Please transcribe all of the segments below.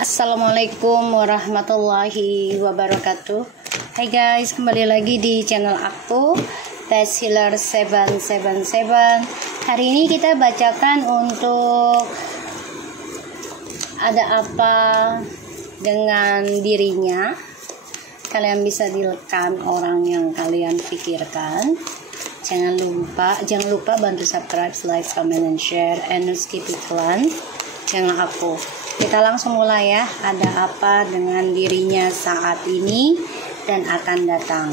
Assalamualaikum warahmatullahi wabarakatuh. Hai guys, kembali lagi di channel aku Best Healer 777. Hari ini kita bacakan untuk ada apa dengan dirinya. Kalian bisa direkam orang yang kalian pikirkan. Jangan lupa bantu subscribe, like, comment, and share, and skip iklan. Jangan aku. Kita langsung mulai ya. Ada apa dengan dirinya saat ini dan akan datang.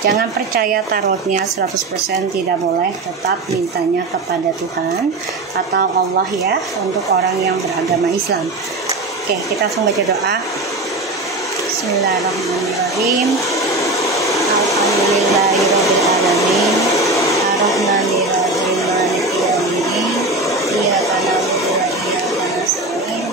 Jangan percaya tarotnya 100%, tidak boleh. Tetap mintanya kepada Tuhan atau Allah ya, untuk orang yang beragama Islam. Oke, kita langsung baca doa. Bismillahirrahmanirrahim. Alhamdulillahirabbil alamin. Arrahmanirrahim. Maliki yaumiddin. Iyyaka na'budu wa iyyaka nasta'in.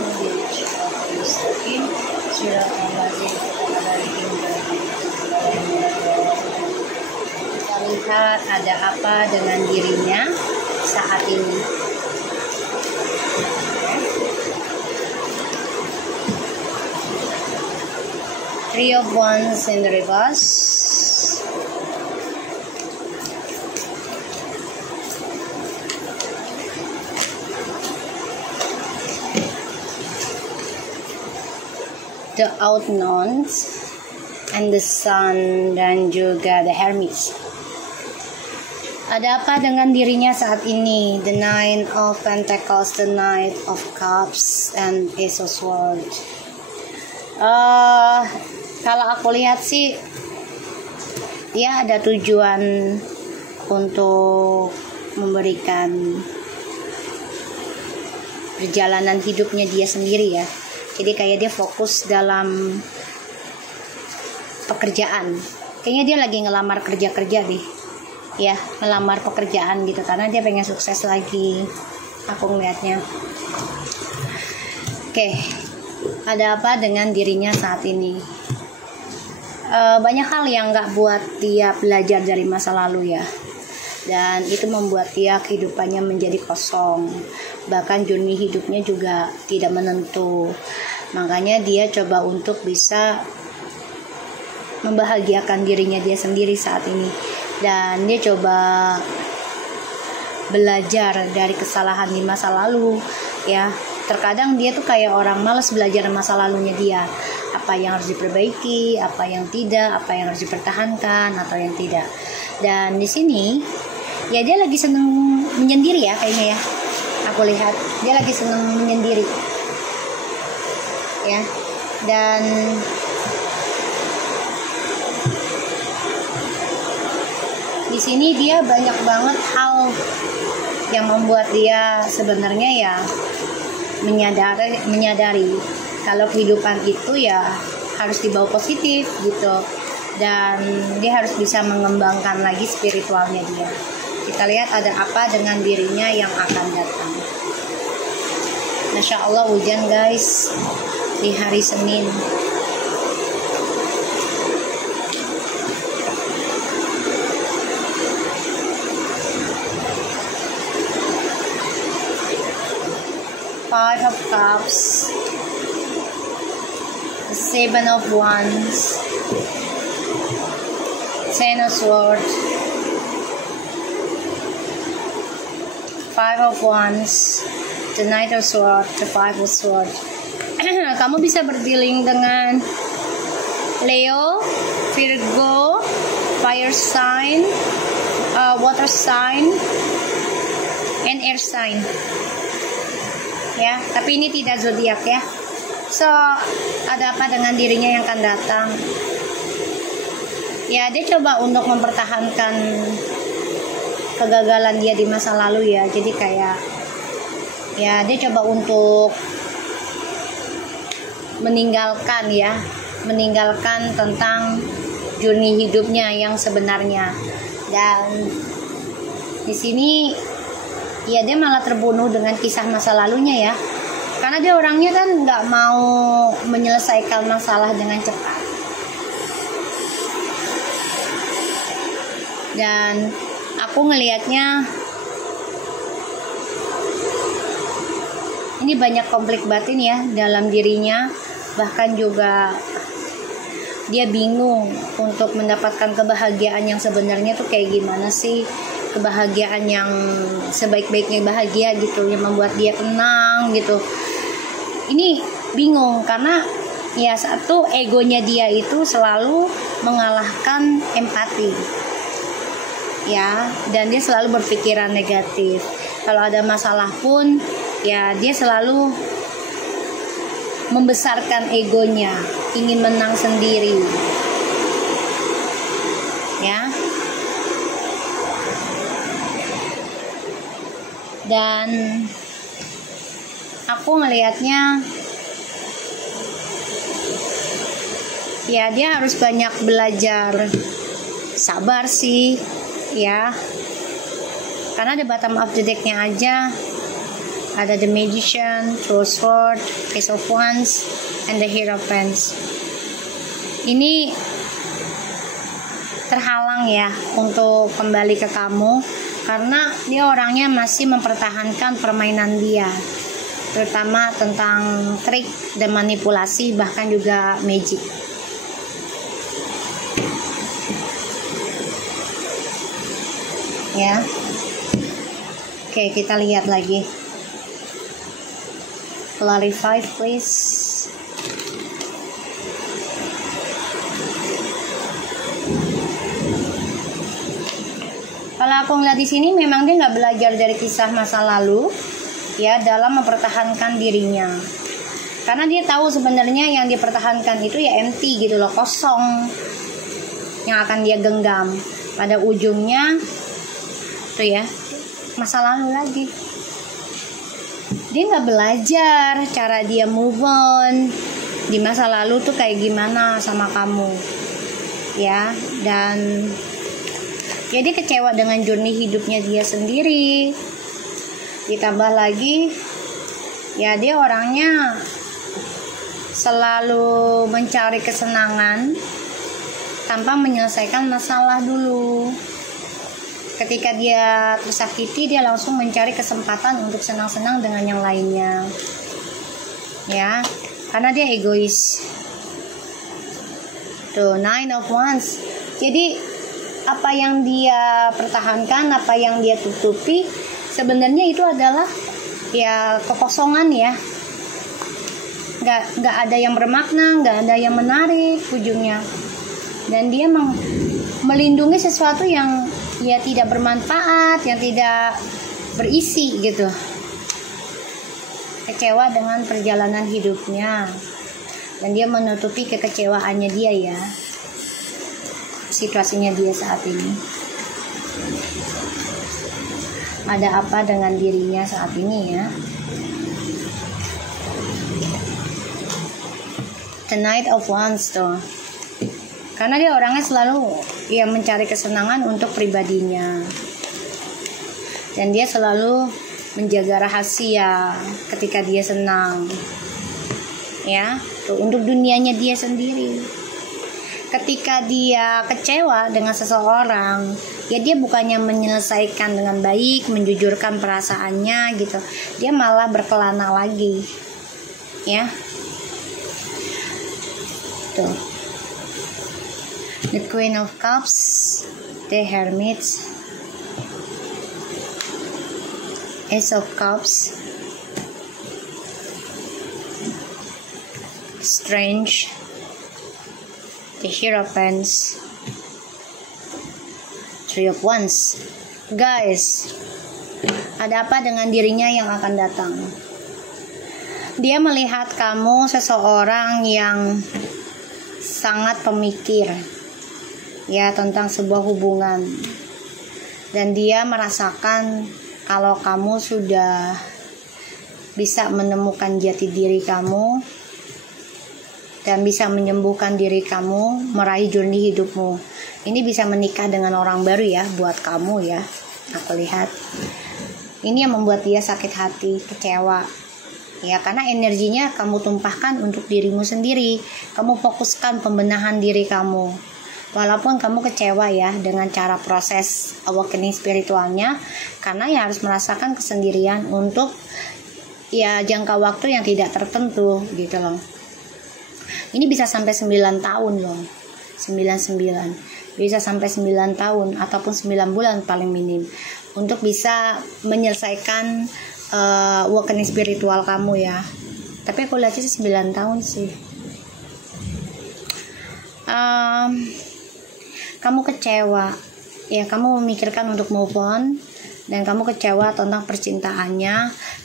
Kita lihat ada apa dengan dirinya saat ini. Three of Wands in the reverse. The Unknowns and the Sun, dan juga the Hermit. Ada apa dengan dirinya saat ini? The Nine of Pentacles, the Knight of Cups, and Ace of Swords. Kalau aku lihat sih, dia ada tujuan untuk memberikan perjalanan hidupnya dia sendiri ya. Jadi kayak dia fokus dalam pekerjaan. Kayaknya dia lagi ngelamar kerja deh. Ya, ngelamar pekerjaan gitu. Karena dia pengen sukses lagi. Aku ngeliatnya. Oke. Ada apa dengan dirinya saat ini? Banyak hal yang gak buat dia belajar dari masa lalu ya. Dan itu membuat dia kehidupannya menjadi kosong. Bahkan journey hidupnya juga tidak menentu. Makanya dia coba untuk bisa membahagiakan dirinya dia sendiri saat ini. Dan dia coba belajar dari kesalahan di masa lalu ya. Terkadang dia tuh kayak orang malas belajar masa lalunya dia. Apa yang harus diperbaiki, apa yang tidak, apa yang harus dipertahankan atau yang tidak. Dan di sini ya dia lagi seneng menyendiri ya kayaknya ya. Aku lihat dia lagi seneng menyendiri ya. Dan di sini dia banyak banget hal yang membuat dia sebenarnya ya menyadari kalau kehidupan itu ya harus dibawa positif gitu. Dan dia harus bisa mengembangkan lagi spiritualnya dia. Kita lihat ada apa dengan dirinya yang akan datang. Masya Allah hujan guys di hari Senin. Five of Cups, the Seven of Wands, Ten of Swords, Five of Wands, the Knight of Swords, the Five of Swords. Kamu bisa berdealing dengan Leo, Virgo, Fire sign, Water sign, and Air sign. Ya, tapi ini tidak zodiak ya. So, ada apa dengan dirinya yang akan datang? Ya, dia coba untuk mempertahankan kegagalan dia di masa lalu ya. Jadi kayak ya dia coba untuk meninggalkan tentang journey hidupnya yang sebenarnya. Dan di sini ya dia malah terbunuh dengan kisah masa lalunya ya. Karena dia orangnya kan nggak mau menyelesaikan masalah dengan cepat. Dan aku ngelihatnya ini banyak konflik batin ya dalam dirinya, bahkan juga dia bingung untuk mendapatkan kebahagiaan yang sebenarnya tuh kayak gimana sih, kebahagiaan yang sebaik-baiknya bahagia gitu, yang membuat dia tenang gitu. Ini bingung karena ya satu, egonya dia itu selalu mengalahkan empati ya, dan dia selalu berpikiran negatif. Kalau ada masalah pun ya dia selalu membesarkan egonya, ingin menang sendiri ya. Dan aku ngelihatnya ya dia harus banyak belajar sabar sih ya, karena di bottom of the deck-nya aja ada the Magician, Two of Swords, Ace of Wands, and the Hierophant. Ini terhalang ya untuk kembali ke kamu, karena dia orangnya masih mempertahankan permainan dia, terutama tentang trik dan manipulasi, bahkan juga magic ya. Oke, kita lihat lagi. Clarify please. Kalau aku ngeliat di sini memang dia nggak belajar dari kisah masa lalu ya dalam mempertahankan dirinya, karena dia tahu sebenarnya yang dipertahankan itu ya empty gitu loh, kosong yang akan dia genggam pada ujungnya tuh ya, masa lalu lagi. Dia nggak belajar cara dia move on di masa lalu tuh kayak gimana sama kamu ya, dan ya dia kecewa dengan journey hidupnya dia sendiri. Ditambah lagi ya dia orangnya selalu mencari kesenangan tanpa menyelesaikan masalah dulu. Ketika dia tersakiti, dia langsung mencari kesempatan untuk senang-senang dengan yang lainnya ya, karena dia egois. Tuh, Nine of Wands. Jadi apa yang dia pertahankan, apa yang dia tutupi, sebenarnya itu adalah ya kekosongan ya. Nggak ada yang bermakna, nggak ada yang menarik ujungnya. Dan dia melindungi sesuatu yang ya tidak bermanfaat, yang tidak berisi gitu. Kecewa dengan perjalanan hidupnya, dan dia menutupi kekecewaannya dia ya, situasinya dia saat ini. Ada apa dengan dirinya saat ini ya. The Knight of Wands tuh, karena dia orangnya selalu ya mencari kesenangan untuk pribadinya, dan dia selalu menjaga rahasia ketika dia senang ya, tuh, untuk dunianya dia sendiri. Ketika dia kecewa dengan seseorang ya, dia bukannya menyelesaikan dengan baik, menjujurkan perasaannya gitu, dia malah berkelana lagi ya. Tuh, the Queen of Cups, the Hermit, Ace of Cups, Strange, the Hierophant, Three of Wands. Guys, ada apa dengan dirinya yang akan datang? Dia melihat kamu seseorang yang sangat pemikir ya tentang sebuah hubungan, dan dia merasakan kalau kamu sudah bisa menemukan jati diri kamu dan bisa menyembuhkan diri kamu, meraih journey hidupmu. Ini bisa menikah dengan orang baru ya buat kamu ya. Aku lihat ini yang membuat dia sakit hati, kecewa ya, karena energinya kamu tumpahkan untuk dirimu sendiri. Kamu fokuskan pembenahan diri kamu, walaupun kamu kecewa ya dengan cara proses awakening spiritualnya, karena ya harus merasakan kesendirian untuk ya jangka waktu yang tidak tertentu gitu loh. Ini bisa sampai 9 tahun loh. 99 bisa sampai 9 tahun ataupun 9 bulan paling minim untuk bisa menyelesaikan awakening spiritual kamu ya. Tapi aku lihatnya sih 9 tahun sih. Kamu kecewa ya, kamu memikirkan untuk move on dan kamu kecewa tentang percintaannya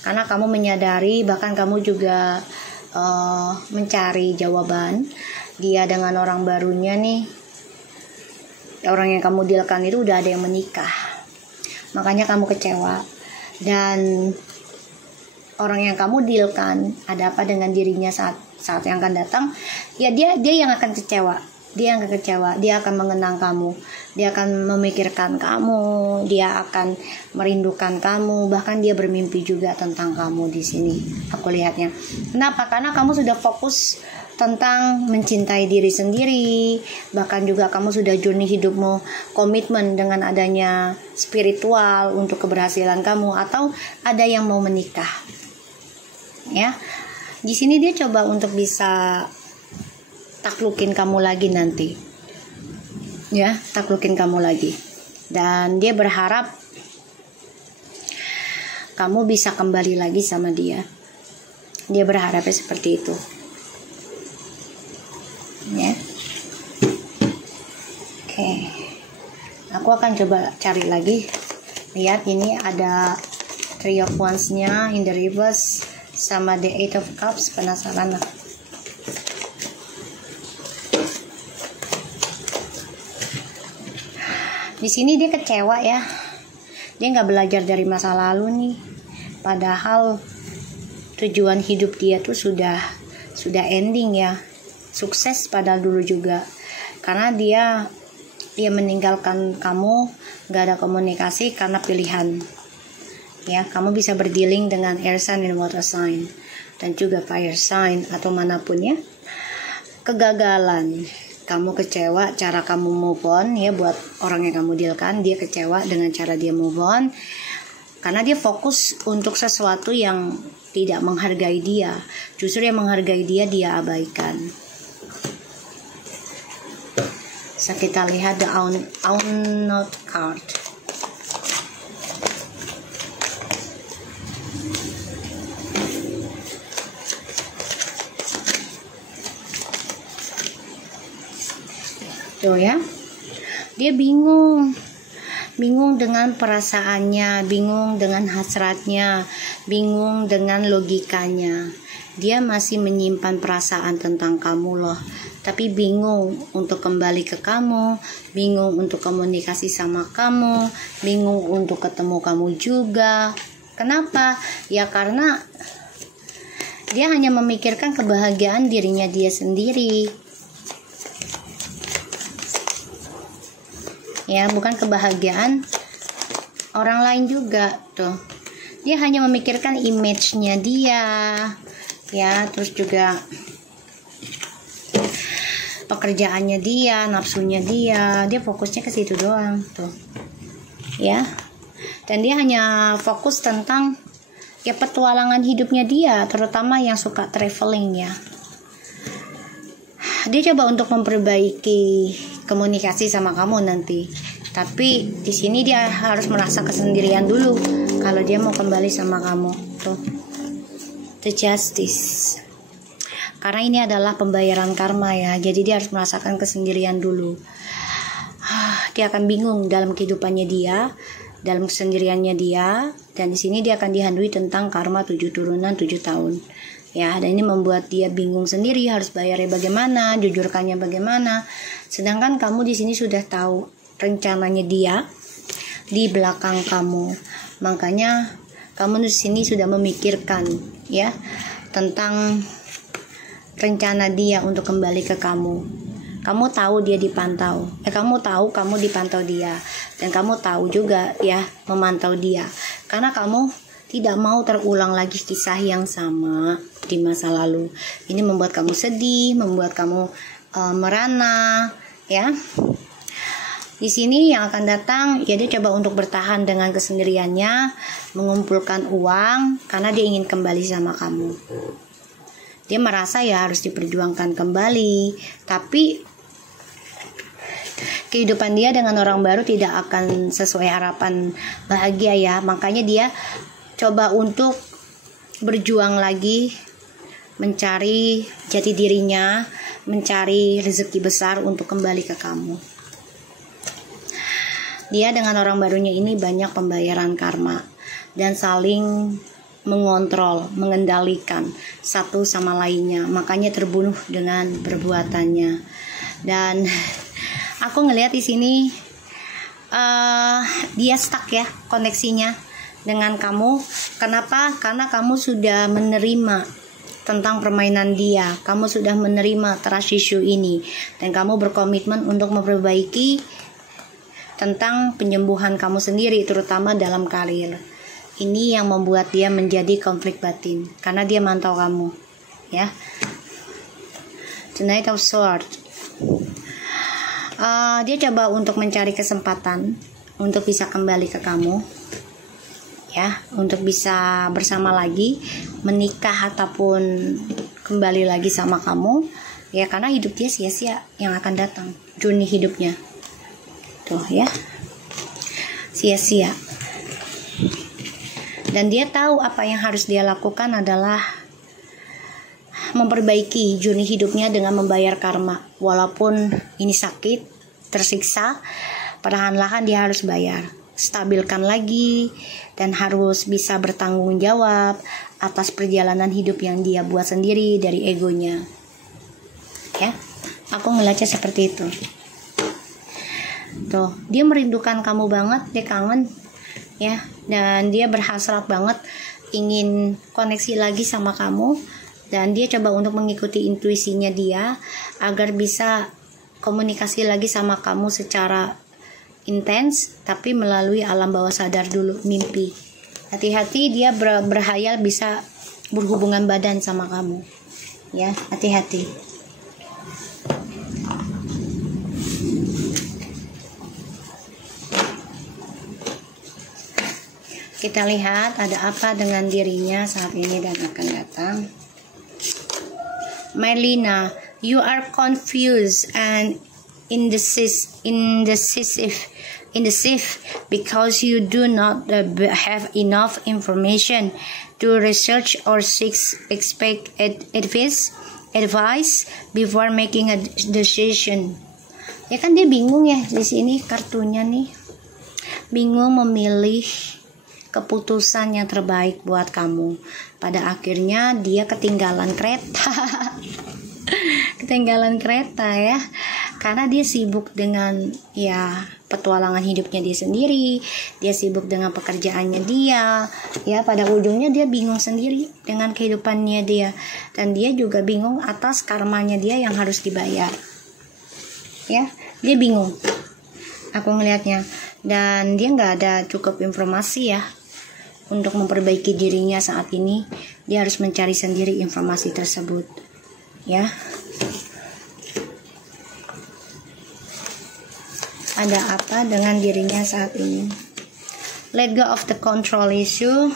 karena kamu menyadari, bahkan kamu juga mencari jawaban dia dengan orang barunya nih. Orang yang kamu dealkan itu udah ada yang menikah, makanya kamu kecewa. Dan orang yang kamu dealkan ada apa dengan dirinya saat yang akan datang, ya dia yang akan kecewa. Dia yang kecewa, dia akan mengenang kamu, dia akan memikirkan kamu, dia akan merindukan kamu, bahkan dia bermimpi juga tentang kamu di sini. Aku lihatnya. Kenapa? Karena kamu sudah fokus tentang mencintai diri sendiri, bahkan juga kamu sudah journey hidupmu, komitmen dengan adanya spiritual untuk keberhasilan kamu, atau ada yang mau menikah. Ya, di sini dia coba untuk bisa taklukin kamu lagi nanti, ya, taklukin kamu lagi, dan dia berharap kamu bisa kembali lagi sama dia. Dia berharapnya seperti itu, ya. Oke, aku akan coba cari lagi. Lihat, ini ada Three of Wands-nya in the reverse sama the Eight of Cups. Penasaran lah. Di sini dia kecewa ya. Dia nggak belajar dari masa lalu nih. Padahal tujuan hidup dia tuh sudah ending ya. Sukses padahal dulu juga. Karena dia meninggalkan kamu, nggak ada komunikasi karena pilihan. Ya, kamu bisa berdealing dengan air sign dan water sign dan juga fire sign atau manapun ya. Kegagalan. Kamu kecewa cara kamu move on ya, buat orang yang kamu dealkan, dia kecewa dengan cara dia move on karena dia fokus untuk sesuatu yang tidak menghargai dia. Justru yang menghargai dia abaikan. So, kita lihat the Unknown card. Tuh ya, dia bingung dengan perasaannya, bingung dengan hasratnya, bingung dengan logikanya. Dia masih menyimpan perasaan tentang kamu loh, tapi bingung untuk kembali ke kamu, bingung untuk komunikasi sama kamu, bingung untuk ketemu kamu juga. Kenapa? Ya karena dia hanya memikirkan kebahagiaan dirinya dia sendiri. Ya, bukan kebahagiaan orang lain juga tuh. Dia hanya memikirkan image-nya dia, ya, terus juga pekerjaannya dia, nafsunya dia fokusnya ke situ doang tuh, ya. Dan dia hanya fokus tentang ya petualangan hidupnya dia, terutama yang suka traveling ya. Dia coba untuk memperbaiki komunikasi sama kamu nanti, tapi di sini dia harus merasa kesendirian dulu kalau dia mau kembali sama kamu tuh. The Justice, karena ini adalah pembayaran karma ya, jadi dia harus merasakan kesendirian dulu. Dia akan bingung dalam kehidupannya dia, dalam kesendiriannya dia, dan di sini dia akan dihantui tentang karma 7 turunan 7 tahun. Ya, dan ini membuat dia bingung sendiri, harus bayarnya bagaimana, jujurkannya bagaimana. Sedangkan kamu di sini sudah tahu rencananya dia di belakang kamu. Makanya kamu di sini sudah memikirkan ya tentang rencana dia untuk kembali ke kamu. Kamu tahu dia dipantau. Kamu tahu kamu dipantau dia, dan kamu tahu juga ya memantau dia. Karena kamu tidak mau terulang lagi kisah yang sama di masa lalu. Ini membuat kamu sedih, membuat kamu merana, ya. Di sini yang akan datang, ya dia coba untuk bertahan dengan kesendiriannya, mengumpulkan uang karena dia ingin kembali sama kamu. Dia merasa ya harus diperjuangkan kembali, tapi kehidupan dia dengan orang baru tidak akan sesuai harapan bahagia ya. Makanya dia coba untuk berjuang lagi, mencari jati dirinya, mencari rezeki besar untuk kembali ke kamu. Dia dengan orang barunya ini banyak pembayaran karma dan saling mengontrol, mengendalikan satu sama lainnya. Makanya terbunuh dengan perbuatannya. Dan aku ngelihat di sini dia stuck ya koneksinya dengan kamu. Kenapa? Karena kamu sudah menerima tentang permainan dia. Kamu sudah menerima trust issue ini dan kamu berkomitmen untuk memperbaiki tentang penyembuhan kamu sendiri, terutama dalam karir. Ini yang membuat dia menjadi konflik batin karena dia mantau kamu, ya. The Knight of Swords. Dia coba untuk mencari kesempatan untuk bisa kembali ke kamu, ya, untuk bisa bersama lagi, menikah ataupun kembali lagi sama kamu, ya, karena hidup dia sia-sia yang akan datang, journey hidupnya. Tuh ya, sia-sia. Dan dia tahu apa yang harus dia lakukan adalah memperbaiki journey hidupnya dengan membayar karma. Walaupun ini sakit, tersiksa, perlahan-lahan dia harus bayar. Stabilkan lagi dan harus bisa bertanggung jawab atas perjalanan hidup yang dia buat sendiri dari egonya. Ya, aku ngeliatnya seperti itu. Tuh, dia merindukan kamu banget, dia kangen ya, dan dia berhasrat banget ingin koneksi lagi sama kamu, dan dia coba untuk mengikuti intuisinya dia agar bisa komunikasi lagi sama kamu secara intens, tapi melalui alam bawah sadar dulu, mimpi. Hati-hati, dia berhayal bisa berhubungan badan sama kamu, ya, hati-hati. Kita lihat ada apa dengan dirinya saat ini dan akan datang. Marlena, you are confused and indecisive because you do not have enough information to research or seek advice before making a decision. Ya kan dia bingung ya di sini kartunya nih. Bingung memilih keputusan yang terbaik buat kamu. Pada akhirnya dia ketinggalan kereta. Ketinggalan kereta ya. Karena dia sibuk dengan ya petualangan hidupnya dia sendiri. Dia sibuk dengan pekerjaannya dia. Ya, pada ujungnya dia bingung sendiri dengan kehidupannya dia. Dan dia juga bingung atas karmanya dia yang harus dibayar. Ya, dia bingung. Aku ngelihatnya. Dan dia nggak ada cukup informasi ya untuk memperbaiki dirinya saat ini. Dia harus mencari sendiri informasi tersebut, ya. Ada apa dengan dirinya saat ini? Let go of the control issue.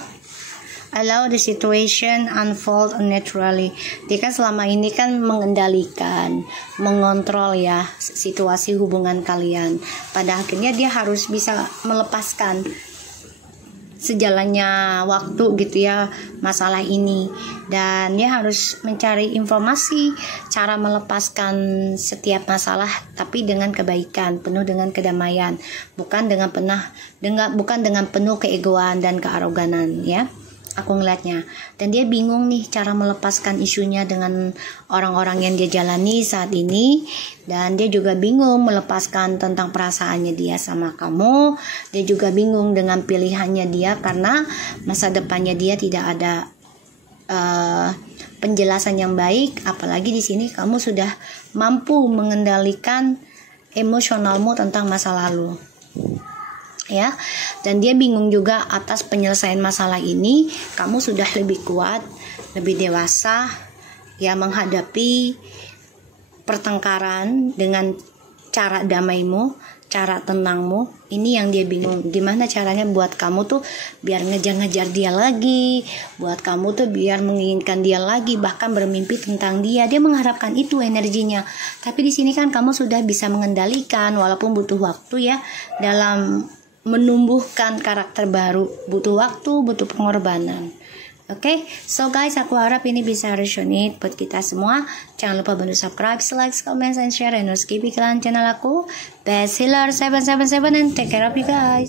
Allow the situation unfold naturally. Dia kan selama ini kan mengendalikan, mengontrol ya situasi hubungan kalian. Pada akhirnya dia harus bisa melepaskan sejalannya waktu gitu ya masalah ini, dan dia harus mencari informasi cara melepaskan setiap masalah tapi dengan kebaikan, penuh dengan kedamaian, bukan dengan penuh keegoan dan kearoganan ya. Aku ngeliatnya, dan dia bingung nih cara melepaskan isunya dengan orang-orang yang dia jalani saat ini, dan dia juga bingung melepaskan tentang perasaannya dia sama kamu. Dia juga bingung dengan pilihannya dia karena masa depannya dia tidak ada penjelasan yang baik. Apalagi di sini kamu sudah mampu mengendalikan emosionalmu tentang masa lalu. Ya, dan dia bingung juga atas penyelesaian masalah ini. Kamu sudah lebih kuat, lebih dewasa ya menghadapi pertengkaran dengan cara damaimu, cara tenangmu. Ini yang dia bingung, gimana caranya buat kamu tuh biar ngejar-ngejar dia lagi, buat kamu tuh biar menginginkan dia lagi, bahkan bermimpi tentang dia. Dia mengharapkan itu energinya. Tapi di sini kan kamu sudah bisa mengendalikan, walaupun butuh waktu ya dalam menumbuhkan karakter baru, butuh waktu, butuh pengorbanan. Oke, so guys, aku harap ini bisa resonate buat kita semua. Jangan lupa bantu subscribe, like, comment, and share, and skip iklan channel aku. Best Healer 777 and take care of you guys.